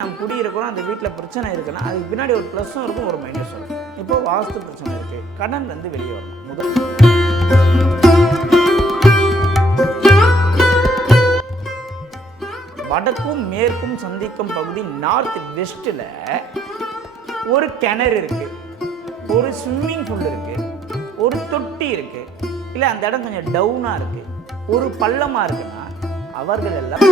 நம்ம குடியிருக்கிறோம் அந்த வீட்டில் பிரச்சனை இருக்குன்னா அதுக்கு பின்னாடி ஒரு ப்ளஸ்ஸும் இருக்கும் ஒரு மைனஸும் இருக்கும். இப்போ வாஸ்து பிரச்சனை இருக்குது கடன்லேருந்து வெளியே வரணும் முதல் வடக்கும் மேற்கும் சந்திக்கும் பகுதி நார்த் வெஸ்ட்டில் ஒரு கிணறு இருக்குது ஒரு ஸ்விம்மிங் பூல் இருக்குது ஒரு தொட்டி இருக்குது இல்லை அந்த இடம் கொஞ்சம் டவுனாக இருக்கு. ஒரு பள்ளமாக இருக்குன்னா அவர்கள் எல்லாம்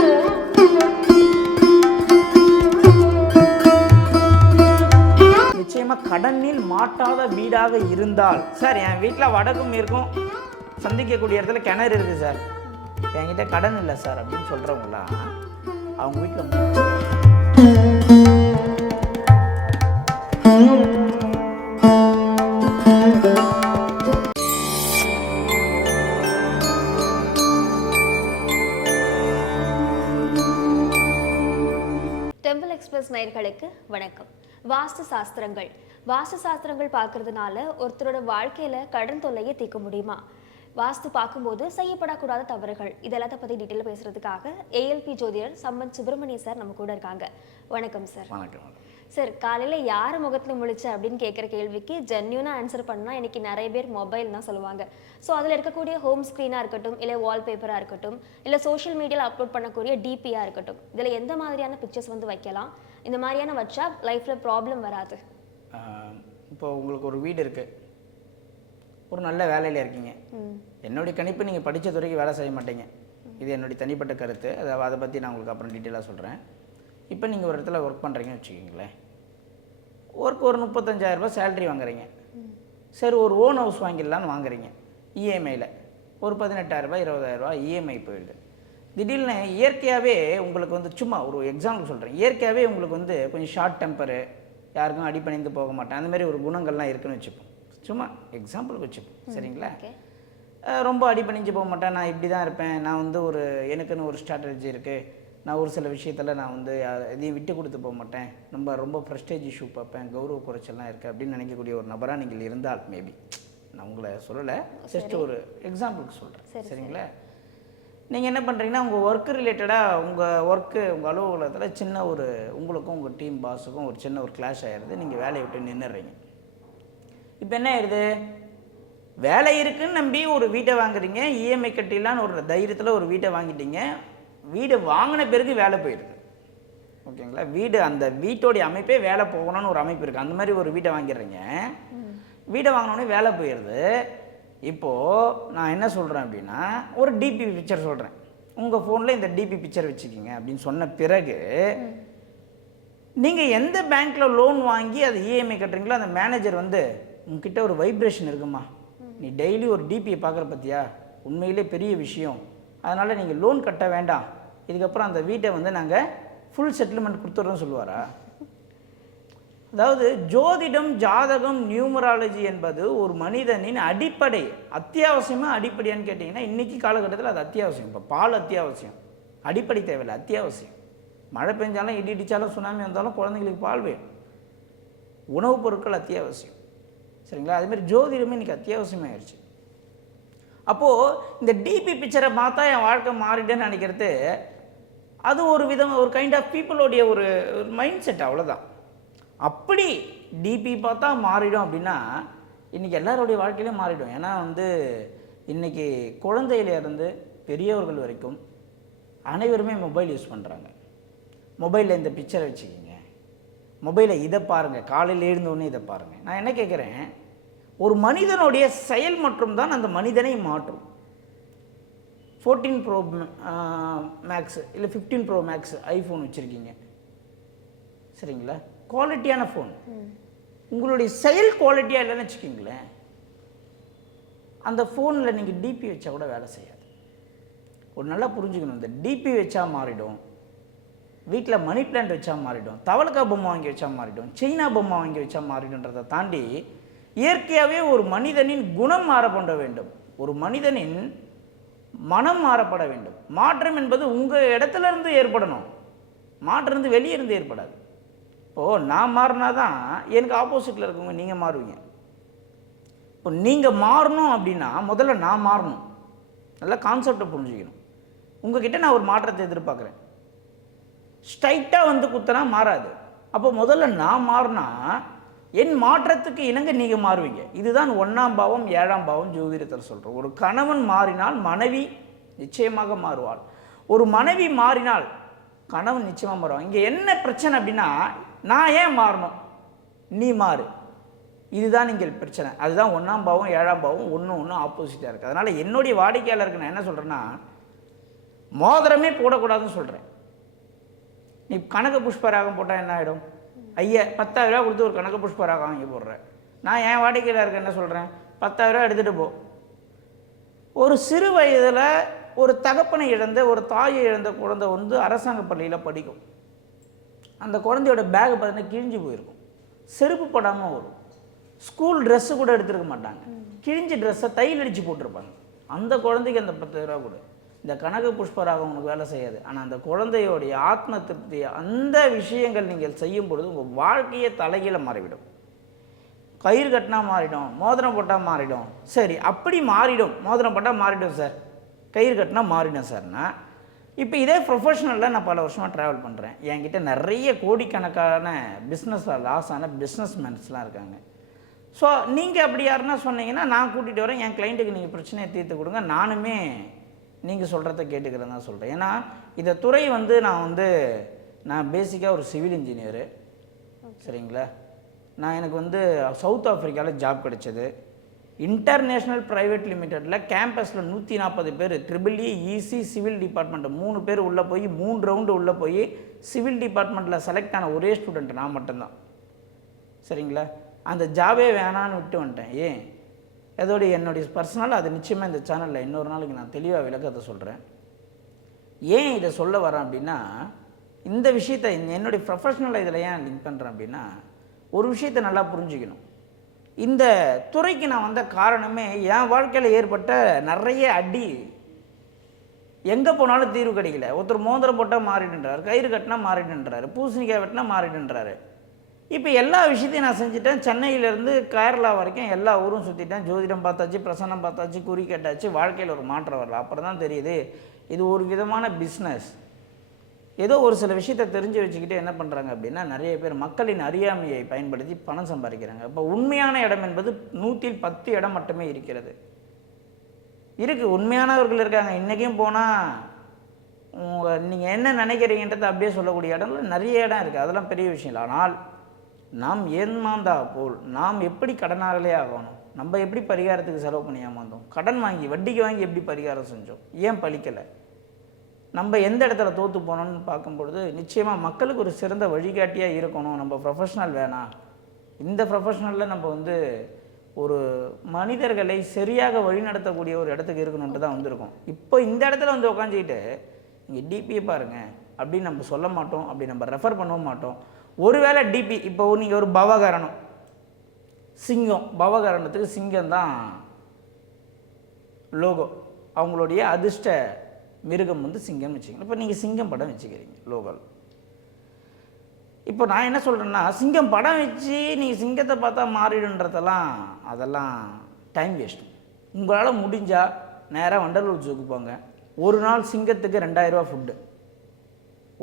நிச்சயமா கடனில் மாட்டாத வீடாக இருந்தால். சார் என் வீட்டில் வடக்கும் மேற்கும் சந்திக்கக்கூடிய இடத்துல கிணறு இருக்கு சார். என்கிட்ட கடன் இல்லை சார் அப்படின்னு சொல்றவங்களாம் அவங்க வீட்டில் டெம்பிள் எக்ஸ்பிரஸ் நேயர்களுக்கு வணக்கம். வாஸ்து சாஸ்திரங்கள் வாஸ்து சாஸ்திரங்கள் பார்க்கறதுனால ஒருத்தரோட வாழ்க்கையில கடன் தொல்லையை தீர்க்க முடியுமா? வாஸ்து பார்க்கும்போது செய்யப்படக்கூடாத தவறுகள். இதெல்லாத்த பத்தி டீட்டெயில் பேசுறதுக்காக ஏஎல்பி ஜோதிடர் சம்பத் சுப்பிரமணிய சார் நம்ம கூட இருக்காங்க. வணக்கம் சார். வணக்கம் சார் காலையில யார் முகத்துல முழிச்ச அப்படின்னு கேட்குற கேள்விக்கு ஜென்யூனா ஆன்சர் பண்ணா இன்னைக்கு நிறைய பேர் மொபைல் தான் சொல்லுவாங்க. ஸோ அதில் இருக்கக்கூடிய ஹோம் ஸ்க்ரீனாக இருக்கட்டும் இல்லை வால்பேப்பராக இருக்கட்டும் இல்லை சோஷியல் மீடியாவில் அப்லோட் பண்ணக்கூடிய டிபியாக இருக்கட்டும் இதில் எந்த மாதிரியான பிக்சர்ஸ் வந்து வைக்கலாம்? இந்த மாதிரியான வச்சா லைஃப்பில் ப்ராப்ளம் வராது. இப்போ உங்களுக்கு ஒரு வீடு இருக்கு. ஒரு நல்ல வேலையில் இருக்கீங்க. என்னுடைய கணிப்பு நீங்கள் படித்த துறைக்கு வேலை செய்ய மாட்டீங்க. இது என்னுடைய தனிப்பட்ட கருத்து. அதை அதை பற்றி நான் உங்களுக்கு அப்புறம் டீட்டெயிலாக சொல்கிறேன் இப்போ நீங்கள் ஒரு இடத்துல ஒர்க் பண்ணுறீங்கன்னு வச்சுக்கிங்களேன். ஒர்க் ஒரு முப்பத்தஞ்சாயிரரூபா சேலரி வாங்குறீங்க. சரி ஒரு ஓன் ஹவுஸ் வாங்கிடலான்னு வாங்குறீங்க. இஎம்ஐயில் ஒரு பதினெட்டாயிரரூபா இருபதாயிரரூபா இஎம்ஐ போயிடுது. திடீர்னு இயற்கையாகவே உங்களுக்கு வந்து சும்மா ஒரு எக்ஸாம்பிள் சொல்கிறேன் இயற்கையாகவே உங்களுக்கு வந்து கொஞ்சம் ஷார்ட் டெம்பரு யாருக்கும் அடிப்பணிந்து போக மாட்டேன். அந்த மாதிரி ஒரு குணங்கள்லாம் இருக்குன்னு வச்சுப்போம். சும்மா எக்ஸாம்பிளுக்கு வச்சுப்போம். சரிங்களா? ரொம்ப அடிபணிஞ்சு போக மாட்டேன். நான் இப்படி தான் இருப்பேன். நான் வந்து ஒரு எனக்குன்னு ஒரு ஸ்ட்ராட்டஜி இருக்குது நான் ஒரு சில விஷயத்தில் நான் வந்து எதையும் விட்டு கொடுத்து போக மாட்டேன். ரொம்ப ரொம்ப ப்ரெஸ்டேஜ் இஷ்யூ பார்ப்பேன். கௌரவ குறைச்சல்லாம் இருக்குது அப்படின்னு நினைக்கக்கூடிய ஒரு நபராக நீங்கள் இருந்தால் மேபி நான் உங்களை சொல்லலை. ஜஸ்ட் ஒரு எக்ஸாம்பிளுக்கு சொல்கிறேன் சரி, சரிங்களா? நீங்கள் என்ன பண்ணுறீங்கன்னா உங்கள் ஒர்க்கு ரிலேட்டடாக உங்கள் ஒர்க்கு உங்கள் அலுவலகத்தில் சின்ன ஒரு உங்களுக்கும் உங்கள் டீம் பாஸுக்கும் ஒரு சின்ன ஒரு கிளாஷ் ஆயிடுது. நீங்கள் வேலையை விட்டு நின்றுறீங்க இப்போ என்ன ஆயிடுது? வேலை இருக்குன்னு நம்பி ஒரு வீட்டை வாங்குறீங்க. இஎம்ஐ கட்டிடலான்னு ஒரு தைரியத்தில் ஒரு வீட்டை வாங்கிட்டீங்க. வீடு வாங்கின பிறகு வேலை போயிடுது. ஓகேங்களா? வீடு அந்த வீட்டோடைய அமைப்பே வேலை போகணும்னு ஒரு அமைப்பு இருக்குது அந்த மாதிரி ஒரு வீட்டை வாங்கிடுறீங்க. வீடை வாங்கினோடனே வேலை போயிடுது. இப்போது நான் என்ன சொல்கிறேன் அப்படின்னா ஒரு டிபி பிக்சர் சொல்கிறேன் உங்கள் ஃபோனில் இந்த டிபி பிக்சர் வச்சுக்கிங்க அப்படின்னு சொன்ன பிறகு நீங்கள் எந்த பேங்க்கில் லோன் வாங்கி அது இஎம்ஐ கட்டுறீங்களோ அந்த மேனேஜர் வந்து உங்ககிட்ட ஒரு வைப்ரேஷன் இருக்குமா? நீ டெய்லி ஒரு டிபியை பார்க்குற பற்றியா உண்மையிலே பெரிய விஷயம். அதனால் நீங்கள் லோன் கட்ட வேண்டாம். இதுக்கப்புறம் அந்த வீட்டை வந்து நாங்கள் ஃபுல் செட்டில்மெண்ட் கொடுத்துட்றோம்னு சொல்லுவாரா? அதாவது ஜோதிடம் ஜாதகம் நியூமராலஜி என்பது ஒரு மனிதனின் அடிப்படை. அத்தியாவசியமாக அடிப்படையான்னு கேட்டிங்கன்னா இன்றைக்கி காலகட்டத்தில் அது அத்தியாவசியம். இப்போ பால் அத்தியாவசியம். அடிப்படை தேவையில்லை அத்தியாவசியம். மழை பெஞ்சாலும் இடி இடித்தாலும் சுனாமி வந்தாலும் குழந்தைங்களுக்கு பால் வேணும். உணவுப் பொருட்கள் அத்தியாவசியம். சரிங்களா? அதுமாரி ஜோதிடமே இன்றைக்கி அத்தியாவசியமாகிடுச்சு அப்போது இந்த டிபி பிக்சரை பார்த்தா என் வாழ்க்கை மாறிட்டேன்னு நினைக்கிறது. அது ஒரு விதம் ஒரு கைண்ட் ஆஃப் பீப்புளோடைய ஒரு மைண்ட் செட் அவ்வளோதான் அப்படி டிபி பார்த்தா மாறிடும் அப்படின்னா இன்றைக்கி எல்லாருடைய வாழ்க்கையிலையும் மாறிடும். ஏன்னா வந்து இன்றைக்கி குழந்தையிலேருந்து பெரியவர்கள் வரைக்கும் அனைவருமே மொபைல் யூஸ் பண்ணுறாங்க மொபைலில் இந்த பிக்சரை வச்சுக்கிங்க. மொபைலில் இதை பாருங்கள் காலையில் எழுந்தோடனே இதை பாருங்கள் நான் என்ன கேட்குறேன்? ஒரு மனிதனுடைய செயல் மற்றும் தான் அந்த மனிதனை மாற்றும். ஃபோர்டீன் ப்ரோ மேக்ஸ் இல்லை ஃபிஃப்டீன் ப்ரோ மேக்ஸ் ஐஃபோன் வச்சுருக்கீங்க. சரிங்களா? குவாலிட்டியான ஃபோன். உங்களுடைய செயல் குவாலிட்டியாக இல்லைன்னு வச்சுக்கிங்களேன் அந்த ஃபோனில் நீங்கள் டிபி வச்சா கூட வேலை செய்யாது. ஒரு நல்லா புரிஞ்சுக்கணும் இந்த டிபி வச்சா மாறிடும் வீட்டில் மணி பிளான்ட் வச்சா மாறிடும் தவளக்கா பொம்மை வாங்கி வச்சா மாறிடும் சைனா பொம்மை வாங்கி வச்சா மாறிடும்ன்றதை தாண்டி இயற்கையாகவே ஒரு மனிதனின் குணம் மாறப்பட வேண்டும். ஒரு மனிதனின் மனம் மாறப்பட வேண்டும். மாற்றம் என்பது உங்கள் இடத்துல இருந்து ஏற்படணும். மாற்றம் இருந்து வெளியே இருந்து ஏற்படாது. இப்போது நான் மாறினா தான் எனக்கு ஆப்போசிட்டில் இருக்கவங்க நீங்கள் மாறுவீங்க. இப்போ நீங்கள் மாறணும் அப்படின்னா முதல்ல நான் மாறணும். நல்லா கான்செப்டை புரிஞ்சுக்கணும். உங்ககிட்ட நான் ஒரு மாற்றத்தை எதிர்பார்க்குறேன். ஸ்ட்ரைட்டாக வந்து குத்தனா மாறாது. அப்போ முதல்ல நான் மாறினா என் மாற்றத்துக்கு இணங்க நீங்கள் மாறுவீங்க. இதுதான் ஒன்றாம் பாவம் ஏழாம் பாவம் ஜோதிடத்தில் சொல்கிறோம் ஒரு கணவன் மாறினால் மனைவி நிச்சயமாக மாறுவாள். ஒரு மனைவி மாறினால் கணவன் நிச்சயமாக மாறுவான். இங்கே என்ன பிரச்சனை அப்படின்னா நான் ஏன் மாறணும்? நீ மாறு. இதுதான் நீங்கள் பிரச்சனை. அதுதான் ஒன்றாம் பாவம் ஏழாம் பாவம் ஒன்று ஒன்றும் ஆப்போசிட்டாக இருக்குது அதனால் என்னுடைய வாடிக்கையாளருக்கு நான் என்ன சொல்கிறேன்னா மோதிரமே போடக்கூடாதுன்னு சொல்கிறேன் நீ கணக்கு புஷ்பராகம் போட்டால் என்ன ஆகிடும் ஐயா பத்தாயிரரூவா கொடுத்து ஒரு கனக புஷ்பராகம் வாங்கி போடுறேன் நான் என் வாடிக்கையாளருக்கு என்ன சொல்கிறேன் பத்தாயிரரூவா எடுத்துகிட்டு போ. ஒரு சிறு வயதில் ஒரு தகப்பனை இழந்த ஒரு தாயை இழந்த குழந்தை வந்து அரசாங்க பள்ளியில் படிக்கும். அந்த குழந்தையோட பேக் பார்த்தீங்கன்னா கிழிஞ்சு போயிருக்கும். செருப்பு படாமல் வரும். ஸ்கூல் ட்ரெஸ்ஸு கூட எடுத்துருக்க மாட்டாங்க. கிழிஞ்ச ட்ரெஸ்ஸை தையல் அடித்து போட்டிருப்பாங்க. அந்த குழந்தைக்கு அந்த பத்து ரூபா கொடு. இந்த கனக புஷ்பராக உனக்கு வேலை செய்யாது. ஆனால் அந்த குழந்தையோடைய ஆத்ம திருப்தி அந்த விஷயங்கள் நீங்கள் செய்யும் பொழுது உங்கள் வாழ்க்கையை தலைகீழ மாறிவிடும். கயிறு கட்டினா மாறிடும் மோதிரம் போட்டால் மாறிடும். சரி அப்படி மாறிடும். மோதிரம் போட்டால் மாறிடும் சார் கயிறு கட்டினா மாறிடும் சார்னா இப்போ இதே ப்ரொஃபஷனலில் நான் பல வருஷமாக ட்ராவல் பண்ணுறேன் என்கிட்ட நிறைய கோடிக்கணக்கான பிஸ்னஸில் லாஸ் ஆன பிஸ்னஸ் மேன்ஸ்லாம் இருக்காங்க. ஸோ நீங்கள் அப்படி யாருன்னா சொன்னீங்கன்னா நான் கூட்டிகிட்டு வரேன் என் கிளைண்ட்டுக்கு நீங்கள் பிரச்சனையை தீர்த்து கொடுங்க. நானுமே நீங்கள் சொல்கிறத கேட்டுக்கிறேன் தான் சொல்கிறேன் ஏன்னா இந்த துறை வந்து நான் வந்து நான் பேசிக்காக ஒரு சிவில் இன்ஜினியரு சரிங்களா? நான் எனக்கு வந்து சவுத் ஆஃப்ரிக்காவில் ஜாப் கிடைச்சது. இன்டர்நேஷ்னல் ப்ரைவேட் லிமிடெட்டில் கேம்பஸில் நூற்றி நாற்பது பேர் triple E E C civil department மூணு பேர் உள்ளே போய் மூணு ரவுண்டு உள்ளே போய் சிவில் டிபார்ட்மெண்ட்டில் செலக்ட் ஆன ஒரே ஸ்டூடெண்ட் நான் மட்டும்தான். சரிங்களா? அந்த ஜாபே வேணான்னு விட்டு வந்துட்டேன். ஏன்? எதோடைய என்னுடைய பர்சனல் அது நிச்சயமாக இந்த சேனலில் இன்னொரு நாளைக்கு நான் தெளிவாக விளக்கத்தை சொல்கிறேன் ஏன் இதை சொல்ல வரேன் அப்படின்னா இந்த விஷயத்தை என்னுடைய ப்ரொஃபஷனலை இதில் ஏன் லிங்க் பண்ணுறேன் அப்படின்னா ஒரு விஷயத்தை நல்லா புரிஞ்சுக்கணும். இந்த துறைக்கு நான் வந்த காரணமே என் வாழ்க்கையில் ஏற்பட்ட நிறைய அடி. எங்கே போனாலும் தீர்வு கிடைக்கல. ஒருத்தர் மோதிரம் போட்டால் மாறிடுன்றார் கயிறு கட்டினா மாறிடுன்றாரு பூசணிக்காய் வெட்டினா மாறிடுன்றாரு. இப்போ எல்லா விஷயத்தையும் நான் செஞ்சுட்டேன். சென்னையிலேருந்து கேரளா வரைக்கும் எல்லா ஊரும் சுற்றிட்டேன் ஜோதிடம் பார்த்தாச்சு பிரசன்னம் பார்த்தாச்சு குறி கேட்டாச்சு வாழ்க்கையில் ஒரு மாற்றம் வரல. அப்புறம் தான் தெரியுது இது ஒரு விதமான பிஸ்னஸ் ஏதோ ஒரு சில விஷயத்தை தெரிஞ்சு வச்சுக்கிட்டு என்ன பண்ணுறாங்க அப்படின்னா நிறைய பேர் மக்களின் அறியாமையை பயன்படுத்தி பணம் சம்பாதிக்கிறாங்க. இப்போ உண்மையான இடம் என்பது நூற்றில் பத்து இடம் மட்டுமே இருக்கிறது. இருக்குது உண்மையானவர்கள் இருக்காங்க. இன்றைக்கும் போனால் உங்கள் நீங்கள் என்ன நினைக்கிறீங்கன்றதை அப்படியே சொல்லக்கூடிய இடம்ல நிறைய இடம் இருக்குது அதெல்லாம் பெரிய விஷயம் இல்லை. ஆனால் நாம் ஏமாந்தா போல் நாம் எப்படி கடனாளே ஆகணும்? நம்ம எப்படி பரிகாரத்துக்கு செலவு பண்ணி ஏமாந்தோம்? கடன் வாங்கி வட்டிக்கு வாங்கி எப்படி பரிகாரம் செஞ்சோம்? ஏன் பழிக்கலை? நம்ம எந்த இடத்துல தோற்று போனோம்னு பார்க்கும்பொழுது நிச்சயமாக மக்களுக்கு ஒரு சிறந்த வழிகாட்டியாக இருக்கணும். நம்ம ப்ரொஃபஷனல் வேணாம் இந்த ப்ரொஃபஷனலில் நம்ம வந்து ஒரு மனிதர்களை சரியாக வழிநடத்தக்கூடிய ஒரு இடத்துக்கு இருக்கணுன்ட்டு தான் வந்திருக்கோம். இப்போ இந்த இடத்துல வந்து உட்காந்துக்கிட்டு இங்கே டிபியை பாருங்கள் அப்படின்னு நம்ம சொல்ல மாட்டோம். அப்படி நம்ம ரெஃபர் பண்ணவும் மாட்டோம். ஒருவேளை டிபி இப்போ நீங்கள் ஒரு பவகரணம். சிங்கம் பவகரணத்துக்கு சிங்கம் தான் லோகோ அவங்களுடைய அதிர்ஷ்ட மிருகம் வந்து சிங்கம் வச்சுக்கணும் இப்போ நீங்கள் சிங்கம் படம் வச்சுக்கிறீங்க லோகல். இப்போ நான் என்ன சொல்கிறேன்னா சிங்கம் படம் வச்சு நீங்கள் சிங்கத்தை பார்த்தா மாறிடுன்றதெல்லாம் அதெல்லாம் டைம் வேஸ்ட்டு உங்களால் முடிஞ்சால் நேராக வண்டலூர் ஜூக்கு போங்க. ஒரு நாள் சிங்கத்துக்கு ரெண்டாயிரரூவா ஃபுட்டு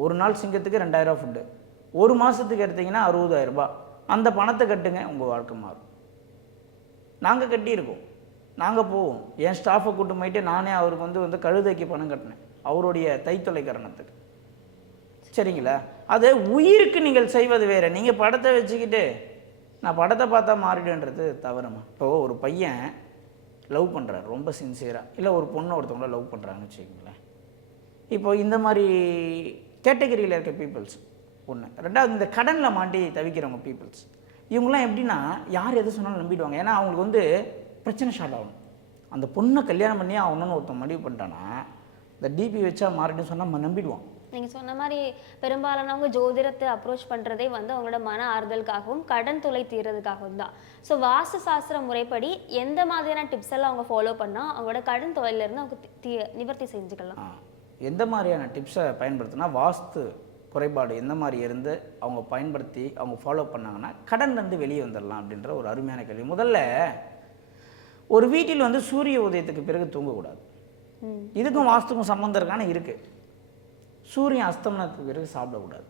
ஒரு நாள் சிங்கத்துக்கு ரெண்டாயிரரூவா ஃபுட்டு ஒரு மாதத்துக்கு எடுத்தீங்கன்னா அறுபதாயிரரூபா அந்த பணத்தை கட்டுங்க உங்கள் வாழ்க்கை மாறும். நாங்கள் கட்டியிருக்கோம். நாங்கள் போவோம். என் ஸ்டாஃபை கூட்டு போயிட்டு நானே அவருக்கு வந்து வந்து கழுதைக்கு பணம் கட்டினேன். அவருடைய தைத்தொலை கரணத்துக்கு சரிங்களா? அது உயிருக்கு நீங்கள் செய்வது வேறு. நீங்கள் படத்தை வச்சுக்கிட்டு நான் படத்தை பார்த்தா மாறிடுன்றது தவறுமா? இப்போது ஒரு பையன் லவ் பண்ணுறாரு ரொம்ப சின்சியராக இல்லை ஒரு பொண்ணு ஒருத்தவங்கள லவ் பண்ணுறாங்கன்னு வச்சுக்கோங்களேன். இப்போ இந்த மாதிரி கேட்டகரியில் இருக்க பீப்புள்ஸ் ஒன்று ரெண்டாவது இந்த கடனில் மாட்டி தவிக்கிறவங்க பீப்புள்ஸ் இவங்களாம் எப்படின்னா யார் எது சொன்னாலும் நம்பிடுவாங்க. ஏன்னா அவங்களுக்கு வந்து பிரச்சனை ஷார்ட் ஆகணும் அந்த பொண்ணை கல்யாணம் பண்ணி ஆகணும்னு ஒருத்தன் முடிவு பண்ணிட்டான்னா இந்த டிபி வச்சா மாறிட்டு சொன்னால் நம்ம நம்பிடுவான் நீங்க சொன்ன மாதிரி பெரும்பாலானவங்க ஜோதிடத்தை அப்ரோச் பண்றதே வந்து அவங்களோட மன ஆறுதலுக்காகவும் கடன் தொலை தீர்றதுக்காகவும் தான். ஸோ வாஸ்து சாஸ்திர முறைப்படி எந்த மாதிரியான டிப்ஸ் எல்லாம் அவங்க ஃபாலோ பண்ணா அவங்களோட கடன் தொலைல இருந்து அவங்க தி- நிவர்த்தி செஞ்சுக்கலாம். எந்த மாதிரியான டிப்ஸை பயன்படுத்தினா வாஸ்து குறைபாடு எந்த மாதிரி இருந்து அவங்க பயன்படுத்தி அவங்க ஃபாலோ பண்ணாங்கன்னா கடன்லேருந்து வெளியே வந்துடலாம் அப்படின்ற ஒரு அருமையான கேள்வி. முதல்ல ஒரு வீட்டில் வந்து சூரிய உதயத்துக்கு பிறகு தூங்கக்கூடாது. இதுக்கும் வாஸ்துக்கும் சம்மந்தம் இருக்கான இருக்குது சூரியன் அஸ்தமனத்துக்கு பிறகு சாப்பிடக்கூடாது.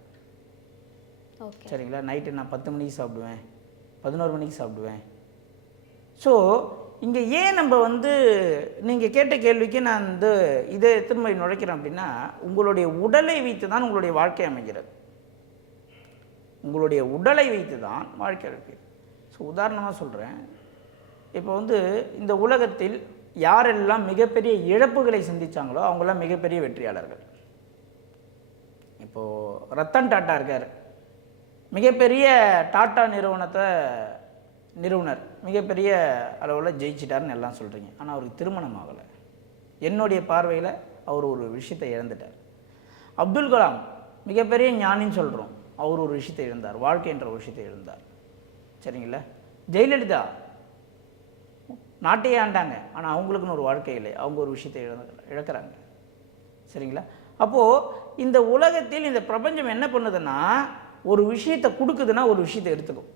சரிங்களா? நைட்டு நான் பத்து மணிக்கு சாப்பிடுவேன் பதினோரு மணிக்கு சாப்பிடுவேன். ஸோ இங்கே ஏன் நம்ம வந்து நீங்கள் கேட்ட கேள்விக்கு நான் வந்து இதை திரும்ப நுழைக்கிறேன் அப்படின்னா உங்களுடைய உடலை வைத்து தான் உங்களுடைய வாழ்க்கை அமைகிறது. உங்களுடைய உடலை வைத்து தான் வாழ்க்கை இருக்கு. ஸோ உதாரணமாக சொல்கிறேன் இப்போ வந்து இந்த உலகத்தில் யாரெல்லாம் மிகப்பெரிய இழப்புகளை சந்தித்தாங்களோ அவங்களாம் மிகப்பெரிய வெற்றியாளர்கள். இப்போது ரத்தன் டாட்டா இருக்கார். மிகப்பெரிய டாட்டா நிறுவனத்தை நிறுவனர் மிகப்பெரிய அளவில் ஜெயிச்சிட்டாருன்னு எல்லாம் சொல்கிறீங்க ஆனால் அவருக்கு திருமணம் ஆகலை. என்னுடைய பார்வையில் அவர் ஒரு விஷயத்தை இழந்துட்டார். அப்துல் கலாம் மிகப்பெரிய ஞானின்னு சொல்கிறோம் அவர் ஒரு விஷயத்தை இழந்தார். வாழ்க்கை என்ற ஒரு விஷயத்தை இழந்தார். சரிங்களா? ஜெயலலிதா நாட்டையே ஆண்டாங்க. ஆனால் அவங்களுக்குன்னு ஒரு வாழ்க்கை இல்லை. அவங்க ஒரு விஷயத்தை இழந்து இழக்கிறாங்க. சரிங்களா? அப்போது இந்த உலகத்தில் இந்த பிரபஞ்சம் என்ன பண்ணுதுன்னா ஒரு விஷயத்தை கொடுக்குதுன்னா ஒரு விஷயத்தை எடுத்துக்கும்.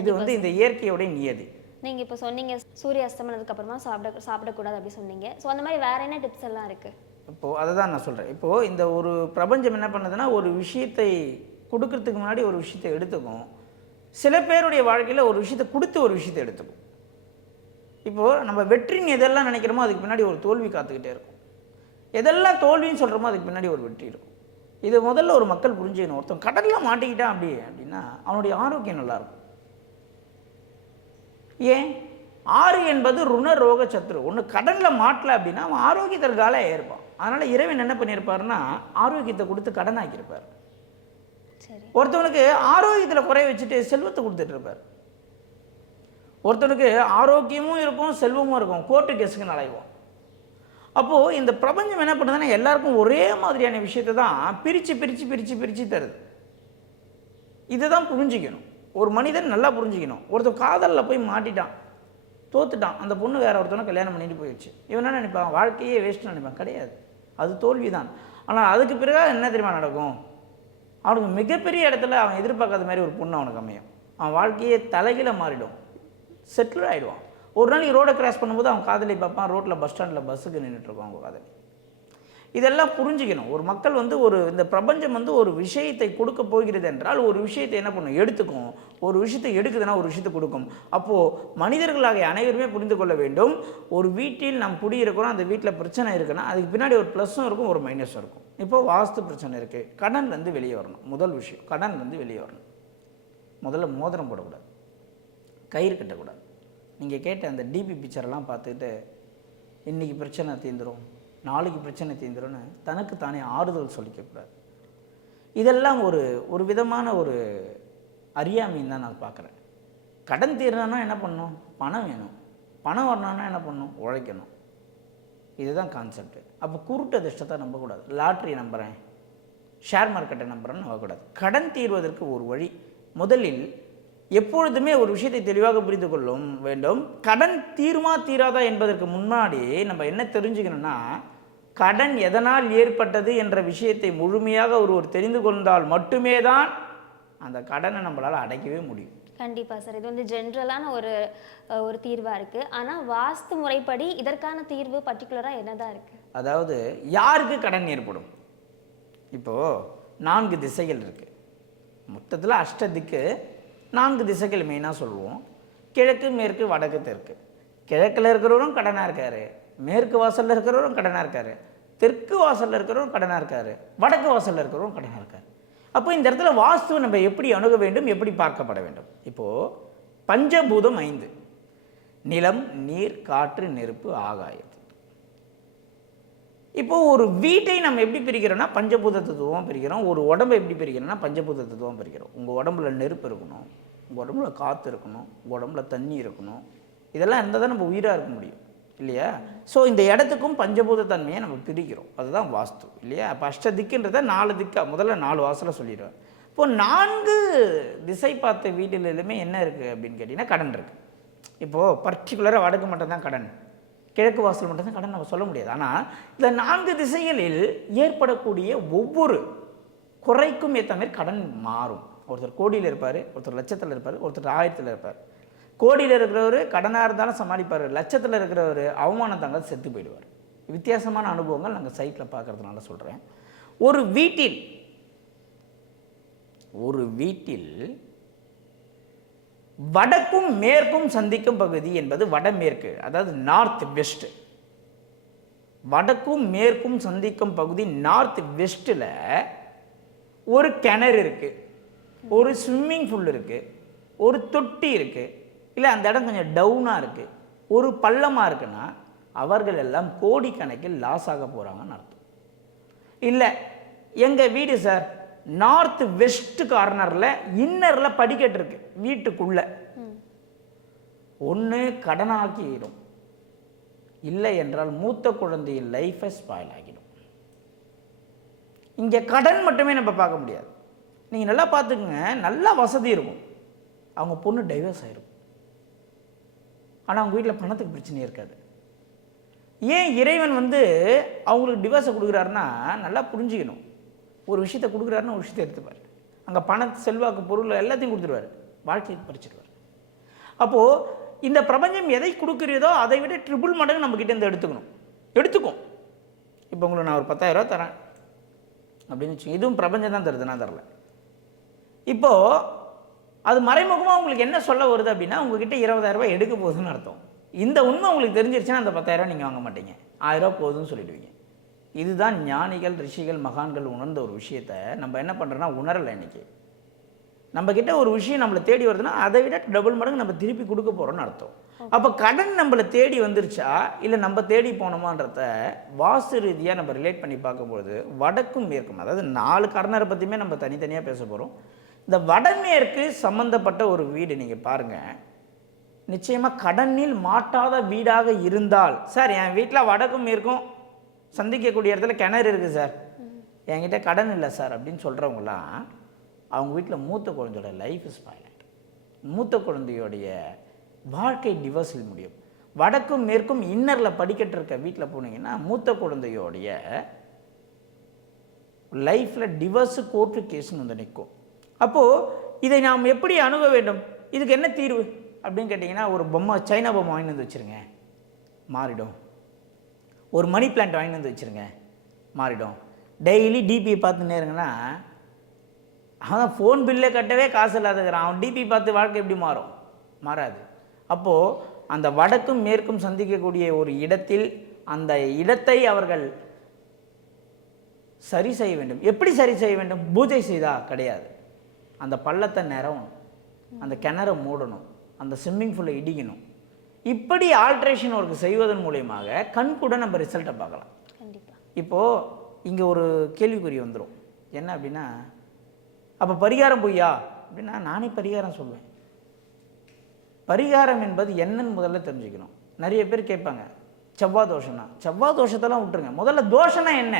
இது வந்து இந்த இயற்கையோடைய நியதி. நீங்க இப்போ சொன்னீங்க சூரிய அஸ்தமனத்துக்கு அப்புறமா சாப்பிட சாப்பிடக்கூடாது அப்படி சொன்னீங்க. ஸோ அந்த மாதிரி வேற என்ன டிப்ஸ் எல்லாம் இருக்கு? இப்போது அதை தான் நான் சொல்கிறேன் இப்போது இந்த ஒரு பிரபஞ்சம் என்ன பண்ணுதுன்னா ஒரு விஷயத்தை கொடுக்கறதுக்கு முன்னாடி ஒரு விஷயத்தை எடுத்துக்கும். சில பேருடைய வாழ்க்கையில் ஒரு விஷயத்தை கொடுத்து ஒரு விஷயத்தை எடுத்துக்கும். இப்போது நம்ம வெற்றின்னு எதெல்லாம் நினைக்கிறோமோ அதுக்கு பின்னாடி ஒரு தோல்வி காத்துக்கிட்டே இருக்கும். எதெல்லாம் தோல்வின்னு சொல்கிறோமோ அதுக்கு பின்னாடி ஒரு வெற்றி இருக்கும். இது முதல்ல ஒரு மக்கள் புரிஞ்சுக்கணும். ஒருத்தன் கடலில் மாட்டிக்கிட்டான் அப்படி அப்படின்னா அவனுடைய ஆரோக்கியம் நல்லாயிருக்கும். ஏன்? ஆறு என்பது ருண ரோக சத்ரு. ஒன்று கடனில் மாட்டல அப்படின்னா அவன் ஆரோக்கியத்தில் காலையாக இருப்பான் அதனால் இறைவன் என்ன பண்ணியிருப்பாருன்னா ஆரோக்கியத்தை கொடுத்து கடன் ஆக்கியிருப்பார் சரி. ஒருத்தவனுக்கு ஆரோக்கியத்தில் குறைய வச்சுட்டு செல்வத்தை கொடுத்துட்டு இருப்பார். ஒருத்தனுக்கு ஆரோக்கியமும் இருக்கும் செல்வமும் இருக்கும். கோர்ட்டு கேஸுக்கு நலைவான் அப்போது இந்த பிரபஞ்சம் என்ன பண்ணுதுன்னா எல்லாருக்கும் ஒரே மாதிரியான விஷயத்தை தான் பிரித்து பிரித்து பிரித்து பிரித்து தருது. இதுதான் புரிஞ்சிக்கணும். ஒரு மனிதன் நல்லா புரிஞ்சிக்கணும். ஒருத்தன் காதலில் போய் மாட்டிட்டான் தோத்துட்டான் அந்த பொண்ணு வேறு ஒருத்தனை கல்யாணம் பண்ணிட்டு போயிடுச்சு. இவன் என்ன நினைப்பான்? வாழ்க்கையே வேஸ்ட்னு நினைப்பான். கிடையாது. அது தோல்வி தான் ஆனால் அதுக்கு பிறகு என்ன தெரியுமா நடக்கும்? அவனுக்கு மிகப்பெரிய இடத்துல அவன் எதிர்பார்க்காத மாதிரி ஒரு பொண்ணு அவனுக்கு அமையும். அவன் வாழ்க்கையே தலைகீழ மாறிடும். செட்டில் ஆகிடுவான் ஒரு நாளைக்கு ரோடை கிராஸ் பண்ணும்போது அவன் காதலி பார்ப்பான். ரோட்டில் பஸ் ஸ்டாண்டில் பஸ்ஸுக்கு நின்றுட்டுருப்பான் அவங்க காதலி. இதெல்லாம் புரிஞ்சுக்கணும். ஒரு மக்கள் வந்து ஒரு இந்த பிரபஞ்சம் வந்து ஒரு விஷயத்தை கொடுக்க போகிறது என்றால் ஒரு விஷயத்தை என்ன பண்ணும்? எடுத்துக்கும். ஒரு விஷயத்தை எடுக்குதுன்னா ஒரு விஷயத்தை கொடுக்கும். அப்போது மனிதர்களாகிய அனைவருமே புரிந்து கொள்ள வேண்டும். ஒரு வீட்டில் நாம் குடியிருக்கிறோம் அந்த வீட்டில் பிரச்சனை இருக்குன்னா அதுக்கு பின்னாடி ஒரு ப்ளஸ்ஸும் இருக்கும் ஒரு மைனஸும் இருக்கும். இப்போ வாஸ்து பிரச்சனை இருக்குது கடன்லேருந்து வெளியே வரணும். முதல் விஷயம் கடன்லேருந்து வெளியே வரணும். முதல்ல மோதிரம் போடக்கூடாது. கயிறு கட்டக்கூடாது. நீங்கள் கேட்ட அந்த டிபி பிக்சரெல்லாம் பார்த்துக்கிட்டு இன்றைக்கி பிரச்சனை தீந்துடும் நாளைக்கு பிரச்சனை தீந்துரும்னு தனக்கு தானே ஆறுதல் சொல்லிக்கக்கூடாது. இதெல்லாம் ஒரு ஒரு விதமான ஒரு அறியாமைன்னு தான் நான் பார்க்குறேன். கடன் தீரணும்னா என்ன பண்ணணும்? பணம் வேணும். பணம் வரணும்னா என்ன பண்ணணும்? உழைக்கணும். இதுதான் கான்செப்ட் அப்போ குருட்டு அதிர்ஷ்டத்தை நம்பக்கூடாது. லாட்ரி நம்புகிறேன் ஷேர் மார்க்கெட்டை நம்புகிறேன்னு நம்பக்கூடாது. கடன் தீர்வதற்கு ஒரு வழி முதலில் எப்பொழுதுமே ஒரு விஷயத்தை தெளிவாக புரிந்து கொள்ளும் வேண்டும். கடன் தீருமா தீராதா என்பதற்கு முன்னாடி நம்ம என்ன தெரிஞ்சுக்கணும்னா கடன் எதனால் ஏற்பட்டது என்ற விஷயத்தை முழுமையாக ஒருவர் தெரிந்து கொண்டால் மட்டுமே தான் அந்த கடனை நம்மளால் அடைக்கவே முடியும். கண்டிப்பா சார். இது வந்து ஜென்ரலான ஒரு ஒரு தீர்வா இருக்கு. ஆனா வாஸ்து முறைப்படி இதற்கான தீர்வு பர்டிகுலரா என்னதான் இருக்கு? அதாவது யாருக்கு கடன் ஏற்படும்? இப்போது நான்கு திசைகள் இருக்குது மொத்தத்தில் அஷ்டதிக்கு நான்கு திசைகள் மெயினாக சொல்லுவோம். கிழக்கு மேற்கு வடக்கு தெற்கு. கிழக்கில் இருக்கிறவரும் கடனாக இருக்கார். மேற்கு வாசலில் இருக்கிறவரும் கடனாக இருக்கார். தெற்கு வாசலில் இருக்கிறவரும் கடனாக இருக்கார். வடக்கு வாசலில் இருக்கிறவரும் கடனாக இருக்கார். அப்போ இந்த இடத்துல வாஸ்துவை நம்ம எப்படி அணுக வேண்டும் எப்படி பார்க்கப்பட வேண்டும்? இப்போது பஞ்சபூதம் ஐந்து. நிலம் நீர் காற்று நெருப்பு ஆகாயம். இப்போது ஒரு வீட்டை நம்ம எப்படி பிரிக்கிறோம்னா பஞ்சபூத தத்துவம் பிரிக்கிறோம். ஒரு உடம்பை எப்படி பிரிக்கிறோம்னா பஞ்சபூத தத்துவம் பிரிக்கிறோம். உங்கள் உடம்புல நெருப்பு இருக்கணும். உங்கள் உடம்புல காற்று இருக்கணும். உங்கள் உடம்புல தண்ணி இருக்கணும். இதெல்லாம் இருந்தால் தான் நம்ம உயிராக இருக்க முடியும். இல்லையா? ஸோ இந்த இடத்துக்கும் பஞ்சபூத தன்மையை நம்ம பிரிக்கிறோம். அதுதான் வாஸ்து. இல்லையா? அப்போ அஷ்ட நாலு திக்கா முதல்ல நாலு வாசலை சொல்லிடுவேன். இப்போ நான்கு திசை பார்த்த வீட்டிலுமே என்ன இருக்குது அப்படின்னு கேட்டிங்கன்னா கடன் இருக்குது இப்போது பர்டிகுலராக வடக்கு மட்டும்தான் கடன். கிழக்கு வாசல் மட்டும்தான் கடன் நம்ம சொல்ல முடியாது. ஆனால் இந்த நான்கு திசைகளில் ஏற்படக்கூடிய ஒவ்வொரு குறைக்கும் ஏற்ற மாதிரி கடன் மாறும். ஒருத்தர் கோடியில் இருப்பார் ஒருத்தர் லட்சத்தில் இருப்பார் ஒருத்தர் ஆயிரத்தில் இருப்பார். கோடியில் இருக்கிறவர் கடனாக இருந்தாலும் சமாளிப்பார் லட்சத்தில் இருக்கிறவர் அவமானம் தாங்க செத்து போயிடுவார். வித்தியாசமான அனுபவங்கள் நாங்கள் சைட்டில் பார்க்கறதுனால சொல்கிறேன் ஒரு வீட்டில் ஒரு வீட்டில் வடக்கும் மேற்கும் சந்திக்கும் பகுதி என்பது வடமேற்கு அதாவது நார்த் வெஸ்ட் வடக்கும் மேற்கும் சந்திக்கும் பகுதி நார்த் வெஸ்ட்டில் ஒரு கிணறு இருக்குது ஒரு ஸ்விம்மிங் பூல் இருக்குது ஒரு தொட்டி இருக்குது இல்லை அந்த இடம் கொஞ்சம் டவுனாக இருக்குது ஒரு பள்ளமாக இருக்குன்னா அவர்கள் எல்லாம் கோடிக்கணக்கில் லாஸ் ஆக போகிறாங்கன்னு அர்த்தம். இல்லை எங்கள் வீடு சார் நார்த் வெஸ்ட் கார்னரில் இன்னரில் படிக்கட்டு இருக்கு வீட்டுக்குள்ள. ஒன்று கடனாக்கிடும் இல்லை என்றால் மூத்த குழந்தையின் லைஃபை ஸ்பாயில் ஆகிடும். இங்கே கடன் மட்டுமே நம்ம பார்க்க முடியாது. நீங்கள் நல்லா பார்த்துக்குங்க நல்லா வசதி இருக்கும். அவங்க பொண்ணு டைவர்ஸ் ஆயிரும். ஆனால் அவங்க வீட்டில் பணத்துக்கு பிரச்சனையே இருக்காது. ஏன் இறைவன் வந்து அவங்களுக்கு டிவோர்ஸை கொடுக்குறாருன்னா நல்லா புரிஞ்சுக்கணும். ஒரு விஷயத்தை கொடுக்குறாருன்னா ஒரு விஷயத்தை எடுத்துப்பார். அங்கே பண செல்வாக்கு பொருள் எல்லாத்தையும் கொடுத்துருவார். வாழ்க்கையை பறிச்சிடுவார் அப்போது இந்த பிரபஞ்சம் எதை கொடுக்குறதோ அதை விட ட்ரிபிள் மடங்கு நம்மக்கிட்ட இருந்து எடுத்துக்கணும். எடுத்துக்கும். இப்போ உங்களுக்கு நான் ஒரு 10000 தரேன். அப்படின்னு வச்சு இதுவும் பிரபஞ்சம் தான் தருது நான் தரல. இப்போது அது மறைமுகமாக உங்களுக்கு என்ன சொல்ல வருது அப்படின்னா உங்ககிட்ட 20000 ரூபாய் எடுக்க போகுதுன்னு அர்த்தம். இந்த உண்மை உங்களுக்கு தெரிஞ்சிருச்சுன்னா அந்த 10000 நீங்கள் வாங்க மாட்டீங்க. ஆயிரரூவா போகுதுன்னு சொல்லிடுவீங்க. இதுதான் ஞானிகள் ரிஷிகள் மகான்கள் உணர்ந்த ஒரு விஷயத்தை நம்ம என்ன பண்ணுறோன்னா உணரலை இன்னைக்கு. நம்ம கிட்ட ஒரு விஷயம் நம்மளை தேடி வருதுன்னா அதை விட டபுள் மடங்கு நம்ம திருப்பி கொடுக்க போகிறோம்னு அர்த்தம். அப்போ கடன் நம்மளை தேடி வந்துருச்சா இல்லை நம்ம தேடி போனோமான்றத வாஸ்து ரீதியாக நம்ம ரிலேட் பண்ணி பார்க்கும்போது வடக்கும் மேற்கும் அதாவது நாலு கர்னரை பற்றியுமே நம்ம தனித்தனியாக பேச போகிறோம் இந்த வடமேற்கு சம்பந்தப்பட்ட ஒரு வீடு நீங்கள் பாருங்கள் நிச்சயமாக கடனில் மாட்டாத வீடாக இருந்தால் சார் என் வீட்டில் வடக்கும் மேற்கும் சந்திக்கக்கூடிய இடத்துல கிணறு இருக்குது சார். என்கிட்ட கடன் இல்லை சார் அப்படின்னு சொல்கிறவங்களாம் அவங்க வீட்டில் மூத்த குழந்தையோட லைஃப் இஸ் ஸ்பாயில் மூத்த குழந்தையோடைய வாழ்க்கை டிவர்ஸில் முடியும். வடக்கும் மேற்கும் இன்னரில் படிக்கட்டு இருக்க வீட்டில் போனீங்கன்னா மூத்த குழந்தையோடைய லைஃப்பில் டிவர்ஸு கோர்ட்டு கேஸ்னு வந்து நிற்கும் அப்போது இதை நாம் எப்படி அணுக வேண்டும்? இதுக்கு என்ன தீர்வு? அப்படின்னு கேட்டிங்கன்னா ஒரு பொம்மை சைனா பொம்மை வாங்கி வந்து வச்சுருங்க. மாறிடும். ஒரு மணி பிளான்ட் வாங்கி வந்து வச்சுருங்க. மாறிடும். டெய்லி டிபியை பார்த்து நேருங்கன்னா அவன் ஃபோன் பில்லே கட்டவே காசு இல்லாதக்கிறான் அவன் டிபி பார்த்து வாழ்க்கை எப்படி மாறும்? மாறாது. அப்போது அந்த வடக்கும் மேற்கும் சந்திக்கக்கூடிய ஒரு இடத்தில் அந்த இடத்தை அவர்கள் சரி செய்ய வேண்டும். எப்படி சரி செய்ய வேண்டும்? பூஜை செய்தா? கிடையாது. அந்த பள்ளத்தை நிறவணும் அந்த கிணற மூடணும். அந்த ஸ்விம்மிங் ஃபுல்லை இடிக்கணும். இப்படி ஆல்ட்ரேஷன் ஒர்க் செய்வதன் மூலியமாக கண் கூட நம்ம ரிசல்ட்டை பார்க்கலாம். இப்போது இங்கே ஒரு கேள்விக்குறி வந்துடும் என்ன அப்படின்னா அப்போ பரிகாரம் பொய்யா? அப்படின்னா நானே பரிகாரம் சொல்லுவேன் பரிகாரம் என்பது என்னன்னு முதல்ல தெரிஞ்சுக்கணும். நிறைய பேர் கேட்பாங்க செவ்வாய் தோஷம்னா. செவ்வாய் தோஷத்தெல்லாம் விட்டுருங்க. முதல்ல தோஷம்னா என்ன?